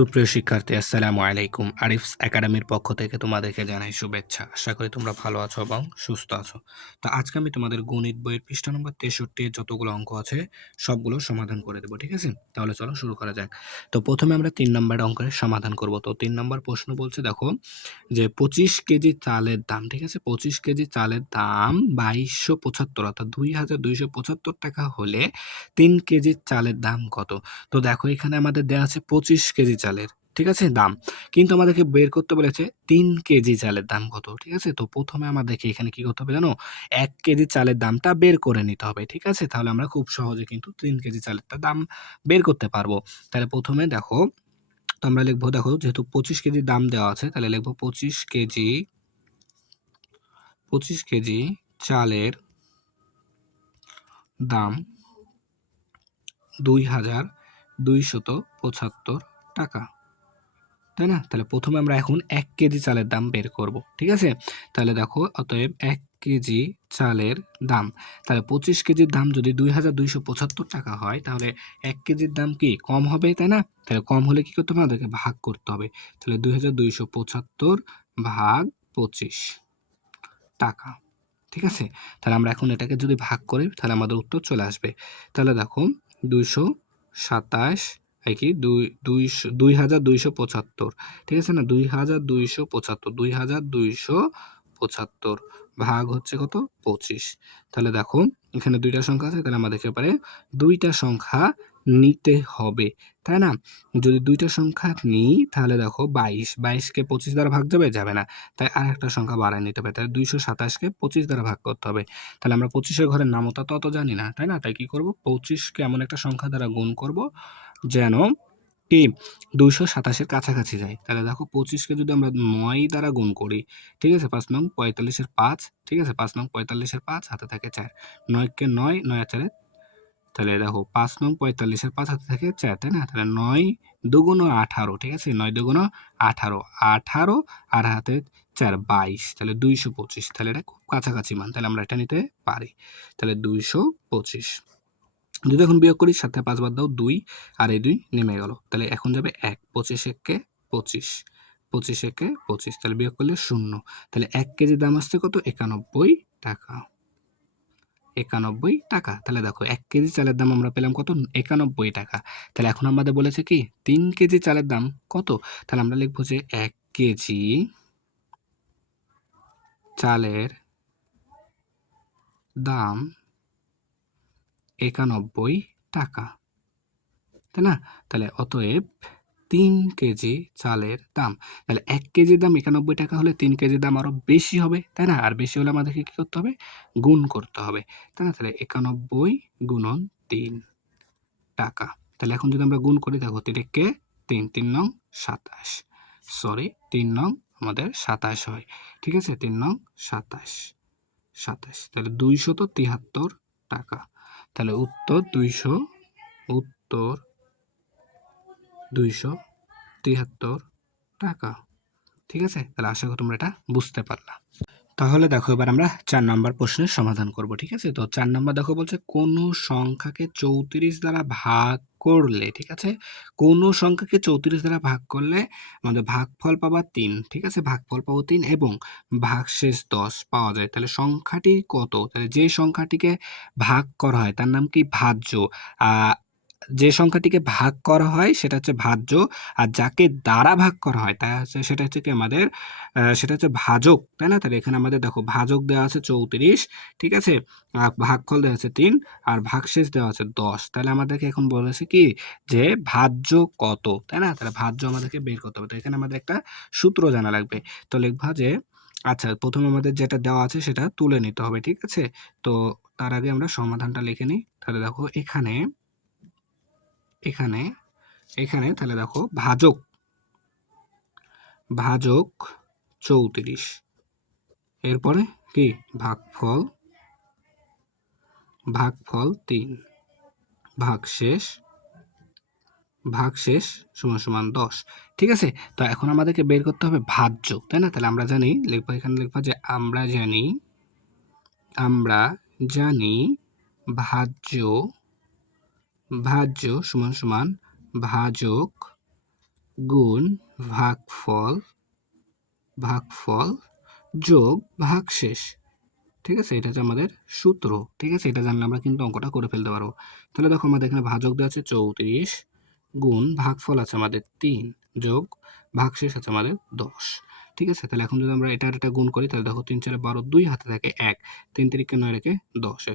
সুপ্রিয় শিক্ষার্থী, আসসালামু আলাইকুম। আরিফস একাডেমির পক্ষ থেকে তোমাদেরকে জানাই শুভেচ্ছা। আশা করি তোমরা ভালো আছো এবং সুস্থ আছো। তো আজকে আমি তোমাদের গণিত বইয়ের পৃষ্ঠা নম্বর 63 যতগুলো অঙ্ক আছে সবগুলো সমাধান করে দেবো, ঠিক আছে? তাহলে চলো শুরু করা যাক। তো প্রথমে আমরা 3 নম্বর অঙ্কের সমাধান করব। তো 3 নম্বর প্রশ্ন বলছে, দেখো যে 25 কেজি চালের দাম, ঠিক আছে? 25 কেজি চালের দাম 2275 অর্থাৎ 2275 টাকা হলে 3 কেজি চালের দাম কত? তো দেখো এখানে আমাদের দেয়া আছে 25 কেজি চালের, ঠিক আছে, দাম। কিন্তু আমাদেরকে বের করতে বলেছে 3 কেজি চালের দাম কত, ঠিক আছে? তো প্রথমে আমাদেরকে এখানে কি করতে হবে জানো? 1 কেজি চালের দামটা বের করে নিতে হবে, ঠিক আছে? তাহলে আমরা খুব সহজে কিন্তু 3 কেজি চালেরটা দাম বের করতে পারবো। তাহলে প্রথমে দেখো, তো আমরা লিখবো, দেখো যেহেতু 25 কেজি দাম দেওয়া আছে তাহলে লিখবো 25 কেজি চালের দাম 2275 টাকা, তাই না? তাহলে প্রথমে আমরা এখন 1 কেজি চালের দাম বের করব, ঠিক আছে? তাহলে দেখো, অতএব 1 কেজি চালের দাম, তাহলে 25 কেজির দাম যদি 2275 টাকা হয় তাহলে 1 কেজির দাম কি কম হবে, তাই না? তাহলে কম হলে কি করতে হবে? আমাদেরকে ভাগ করতে হবে। তাহলে 2275 ভাগ 25 টাকা, ঠিক আছে? তাহলে আমরা এখন এটাকে যদি ভাগ করি তাহলে আমাদের উত্তর চলে আসবে। তাহলে দেখো 227 কি 2275, ঠিক আছে না? 2275 ভাগ হচ্ছে কত? 25। তাহলে দেখো এখানে দুইটা সংখ্যা আছে, তাহলে আমাদেরকে এবারে দুইটা সংখ্যা নিতে হবে, তাই না? যদি দুইটা সংখ্যা নিই তাহলে দেখো 22কে 25 দ্বারা ভাগ যাবে না। তাই আরেকটা সংখ্যা বাড়ায় নিতে হবে। তাহলে 227কে 25 দ্বারা ভাগ করতে হবে। তাহলে আমরা 25 এর ঘরের নামতা তো অত জানি না, তাই না? তাই কি করব? 25কে এমন একটা সংখ্যা দ্বারা গুণ করব যেন কি 227 এর কাছাকাছি যায়। তাহলে দেখো 25কে যদি আমরা 9 দ্বারা গুণ করি, ঠিক আছে? 5 নং 45 এর 5, ঠিক আছে? 5 নং 45 এর 5 হাতে থাকে 4। 9 কে 9, 9 আর 4, তাহলে দেখো ৫ নং ৪৫ এর ৫ হাতে থাকে ৪, তাই না? তাহলে ৯ দুগুণ ১৮, ঠিক আছে? ৯ দুগুণ ১৮, ১৮ আর হাতে ৪, ২২, তাহলে ২২৫। তাহলে এটা খুব কাছাকাছি মান, তাহলে আমরা এটা নিতে পারি। তাহলে ২২৫ যদি এখন বিয়োগ করি, ৭ থেকে ৫ বাদ দাও ২, আর এই ২ নেমে গেল। তাহলে এখন যাবে ১, ২৫ একে ২৫, ২৫ একে ২৫, তাহলে বিয়োগ করলে ০। তাহলে ১ কেজির দাম আসছে কত? ৯১ টাকা। ৯১ টাকা। তাহলে দেখো 1 কেজি চালের দাম আমরা পেলাম কত? ৯১ টাকা। তাহলে এখন আমাদের বলেছে কি 3 কেজি চালের দাম কত? তাহলে আমরা লিখব যে 1 কেজি চালের দাম ৯১ টাকা, তাই না? তাহলে অতএব 3 কেজি চালের দাম, তাহলে 1 কেজির দাম ৯১ টাকা হলে 3 কেজির দাম আরো বেশি হবে, তাই না? আর বেশি হলে আমাদেরকে কি করতে হবে? গুণ করতে হবে, তাই না? তাহলে ৯১ গুণন 3 টাকা। তাহলে এখন যদি আমরা গুণ করি, দেখো ৩ একে ৩, ৩ নং ২৭, সরি ৩ নং আমাদের ২৭ হয়, ঠিক আছে? ৩ নং ২৭, তাহলে ২৭৩ টাকা। তাহলে উত্তর ২৭৩ টাকা, ঠিক আছে? তাহলে আশা করি তোমরা এটা বুঝতে পারলা। তাহলে দেখো এবার আমরা ৪ নাম্বার প্রশ্নের সমাধান করব, ঠিক আছে? তো ৪ নাম্বার দেখো বলছে কোন সংখ্যাকে ৩৪ দ্বারা ভাগ করলে, ঠিক আছে? কোন সংখ্যাকে ৩৪ দ্বারা ভাগ করলে আমাদের ভাগফল পাবা ৩, ঠিক আছে? ভাগফল পাবো ৩ এবং ভাগশেষ ১০ পাওয়া যায়। তাহলে সংখ্যাটি কত? তাহলে যে সংখ্যাটিকে ভাগ করা হয় তার নাম কি? ভাজ্য। আ যে সংখ্যাটিকে ভাগ করা হয় সেটা হচ্ছে ভাজ্য, আর যাকে দ্বারা ভাগ করা হয় তা হচ্ছে সেটা হচ্ছে কি আমাদের সেটা হচ্ছে ভাজক, তাই না? তাহলে এখানে আমাদের দেখো ভাজক দেওয়া আছে ৩৪, ঠিক আছে? ভাগফল দেওয়া আছে ৩ আর ভাগশেষ দেওয়া আছে ১০। তাহলে আমাদেরকে এখন বলেছে কি যে ভাজ্য কত, তাই না? তাহলে ভাজ্য আমাদেরকে বের করতে হবে। তো এখানে আমাদের একটা সূত্র জানা লাগবে। তো লিখবা যে, আচ্ছা প্রথমে আমাদের যেটা দেওয়া আছে সেটা তুলে নিতে হবে, ঠিক আছে? তো তার আগে আমরা সমাধানটা লিখে নিই। তাহলে দেখো এখানে এখানে এখানে তাহলে দেখো ভাজক ৩৪, এরপরে কি ভাগফল ৩, ভাগশেষ সমান ১০, ঠিক আছে? তো এখন আমাদেরকে বের করতে হবে ভাজ্য, তাই না? তাহলে আমরা জানি, লিখবো এখানে লিখবো যে আমরা জানি ভাজ্য ভাজক গুণ ভাগফল যোগ ভাগশেষ। ঠিক আছে? এটা হচ্ছে আমাদের সূত্র। ঠিক আছে? এটা জানলে আমরা কিন্তু অঙ্কটা করে ফেলতে পারবো। তাহলে দেখো আমাদের এখানে ভাজক দেওয়া আছে 34 গুণ ভাগফল আছে আমাদের 3 যোগ ভাগশেষ আছে আমাদের 10। ঠিক আছে? তাহলে এখন যদি আমরা এটা আর এটা গুণ করি তাহলে দেখো ৩ ৪ 12 ২ হাতে থাকে ১ ৩ তিরিকে ৯ রেখে ১০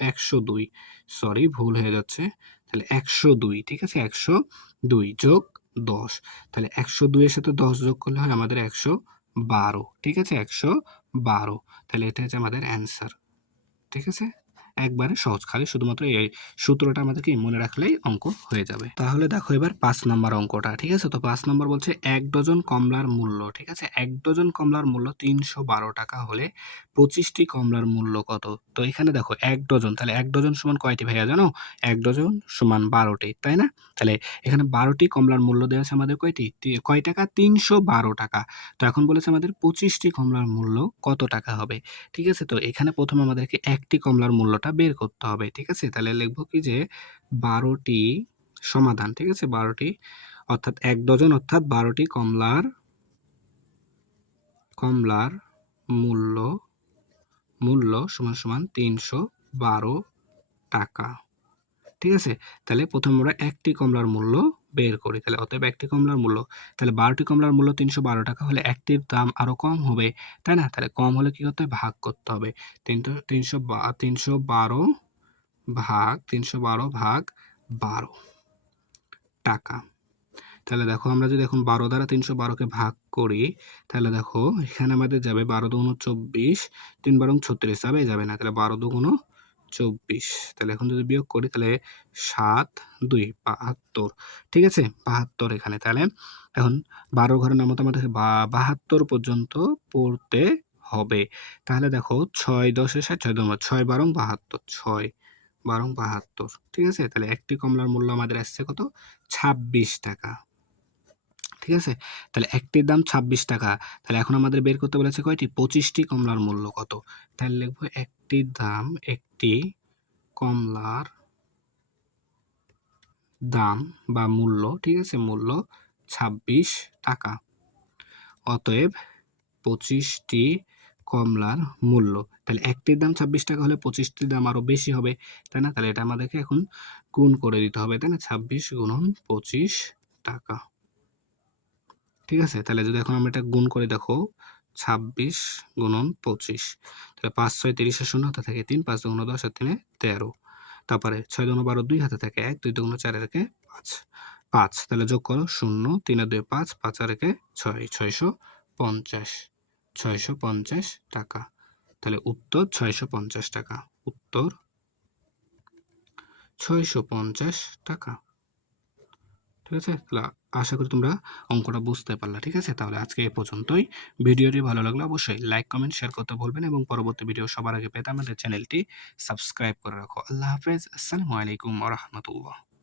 ১০২ সরি ভুল হয়ে যাচ্ছে। তাহলে ১০২ ঠিক আছে? ১০২ যোগ ১০ তাহলে ১০২ এর সাথে ১০ যোগ করলে হয় আমাদের ১১২ ঠিক আছে? ১১২ তাহলে এটা হচ্ছে আমাদের অ্যান্সার। ঠিক আছে? একবারে সহজ। খালি শুধুমাত্র এই সূত্রটা আমাদেরকে মনে রাখলেই অঙ্ক হয়ে যাবে। তাহলে দেখো এবার ৫ নাম্বার অঙ্কটা। ঠিক আছে? তো ৫ নাম্বার বলছে ১ ডজন কমলার মূল্য, ঠিক আছে? ১ ডজন কমলার মূল্য ৳৩১২ হলে ২৫ টি কমলার মূল্য কত? তো এখানে দেখো ১ ডজন, তাহলে ১ ডজন সমান কয়টি ভাইয়া জানো? ১ ডজন সমান ১২ টি, তাই না? তাহলে এখানে ১২ টি কমলার মূল্য দেওয়া আছে আমাদের কয়টি? কয় টাকা? ৳৩১২। তো এখন বলেছে আমাদের ২৫ টি কমলার মূল্য কত টাকা হবে? ঠিক আছে? তো এখানে ১ম এ আমাদেরকে একটি কমলার মূল্যটা বের করতে হবে। ঠিক আছে? তাহলে লিখব কি যে ১২ টি সমাধান, ঠিক আছে? ১২ টি অর্থাৎ ১ ডজন অর্থাৎ ১২ টি কমলার মূল্য সমান ৳৩১২। ঠিক আছে? তাহলে ১ম আমরা একটি কমলার মূল্য বের করি। তাহলে অতএব একটি কমলার মূল্য। তাহলে ১২ টি কমলার মূল্য ৳৩১২ হলে একটির দাম আরো কম হবে। তাই না? তাহলে কম হলে কি করতে হবে? ভাগ করতে হবে। ৩১২ ভাগ ১২ টাকা। তাহলে দেখো আমরা যদি এখন ১২ দ্বারা ৩১২ কে ভাগ করি, তাহলে দেখো এখানে আমাদের যাবে ১২ দু গুণ ২৪, ৩ বারং ৩৬ যাবে? যাবে না। তাহলে ১২ দু গুণ ২৪। তাহলে এখন যদি বিয়োগ করি তাহলে ৭ ২ ৭২। ঠিক আছে? ৭২ এখানে। তাহলে এখন ১২ ঘরের নামতা আমাদের ৭২ পর্যন্ত পড়তে হবে। তাহলে দেখো ৬ ১০ ৬ ৬ ২ ৬ বারং ৭২ ৬ বারং ৭২। ঠিক আছে? তাহলে একটি কমলার মূল্য আমাদের আসছে কত? ৳২৬। ঠিক আছে? তাহলে একটির দাম ৳২৬। তাহলে এখন আমাদের বের করতে বলেছে কয়টি? ২৫ টি কমলার মূল্য কত? তাহলে লিখব একটি কমলার দাম বা মূল্য, ঠিক আছে? মূল্য ৳২৬। অতএব ২৫ টি কমলার মূল্য। তাহলে একটির দাম ৳২৬ হলে ২৫ টির দাম আরো বেশি হবে। তাই না? তাহলে এটা আমাদেরকে এখন গুণ করে দিতে হবে। তাই না? ২৬ গুণন ৳২৫। ঠিক আছে? তাহলে যদি এখন আমরা এটা গুণ করে দেখো ২৬ গুণন ২৫। তাহলে ৫ ৬ ৩০ এর ০ হাতে থাকে ৩, ৫ ২ গুণ ১০ আর ৩ ১৩। তারপরে ৬ ২ ১২ ২ হাতে থাকে ১, ২ ২ গুণ ৪ আর ১ ৫। ৫ তাহলে যোগ করো ০, ৩ আর ২ ৫, ৫ আর ১ ৬, ৬৫০। ৳৬৫০। তাহলে উত্তর ৳৬৫০। উত্তর ৳৬৫০। ঠিক আছে? তাহলে আশা করি তোমরা অঙ্কটা বুঝতে পারলা। ঠিক আছে? তাহলে আজকে এ পর্যন্তই। ভিডিওটি ভালো লাগলে অবশ্যই লাইক, কমেন্ট, শেয়ার করতে ভুলবেন এবং পরবর্তী ভিডিও সবার আগে পেতে আমাদের চ্যানেলটি সাবস্ক্রাইব করে রাখো। আল্লাহ হাফেজ। আসসালামু আলাইকুম ওয়া রাহমাতুল্লাহ।